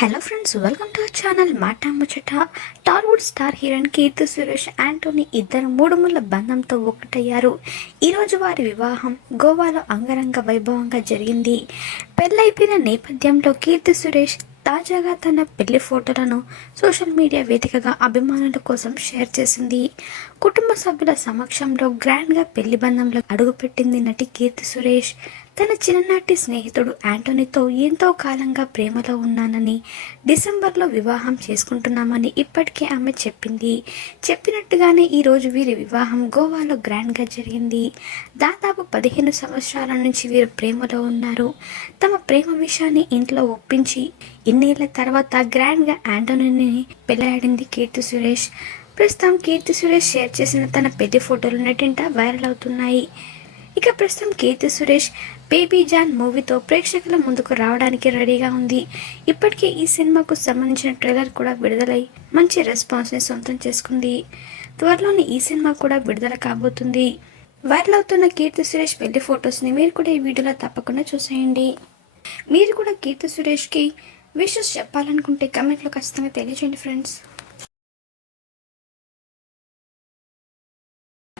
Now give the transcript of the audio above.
Hello friends welcome to our channel మాట ముచ్చట Tollywood star heroine Keerthy Suresh Antony ఇద్దరు మూడు ముళ్ళ బంధంతో ఒకటయ్యారు ఈరోజు వారి వివాహం గోవాలో అంగరంగ వైభవంగా జరిగింది. పెళ్ళైపోయిన నేపథ్యంలో కీర్తి సురేష్ తాజాగా తన పెళ్ళి ఫోటోలను సోషల్ మీడియా వేదికగా అభిమానుల కోసం షేర్ చేసింది. కుటుంబ సభ్యుల సమక్షంలో గ్రాండ్గా పెళ్ళి బంధంలో అడుగుపెట్టింది నటి కీర్తి సురేష్ తన చిన్ననాటి స్నేహితుడు యాంటోనీతో ఎంతో కాలంగా ప్రేమలో ఉన్నానని డిసెంబర్లో వివాహం చేసుకుంటున్నామని ఇప్పటికే ఆమె చెప్పింది. చెప్పినట్టుగానే ఈరోజు వీరి వివాహం గోవాలో గ్రాండ్గా జరిగింది. దాదాపు పదిహేను సంవత్సరాల నుంచి వీరు ప్రేమలో ఉన్నారు. తమ ప్రేమ విషయాన్ని ఇంట్లో ఒప్పించి ఇన్నేళ్ళ తర్వాత గ్రాండ్గా యాంటోనీని పెళ్ళాడింది కీర్తి సురేష్. ప్రస్తుతం కీర్తి సురేష్ షేర్ చేసిన తన పెళ్ళి ఫోటోలు నెటింట వైరల్ అవుతున్నాయి. ఇక ప్రస్తుతం కీర్తి సురేష్ బేబీ జాన్ మూవీతో ప్రేక్షకుల ముందుకు రావడానికి రెడీగా ఉంది. ఇప్పటికే ఈ సినిమాకు సంబంధించిన ట్రైలర్ కూడా విడుదలై మంచి రెస్పాన్స్ని సొంతం చేసుకుంది. త్వరలోనే ఈ సినిమా కూడా విడుదల కాబోతుంది. వైరల్ అవుతున్న కీర్తి సురేష్ పెళ్ళి ఫొటోస్ని మీరు కూడా ఈ వీడియోలో తప్పకుండా చూసేయండి. మీరు కూడా కీర్తి సురేష్కి విషెస్ చెప్పాలనుకుంటే కమెంట్లో ఖచ్చితంగా తెలియజేయండి ఫ్రెండ్స్.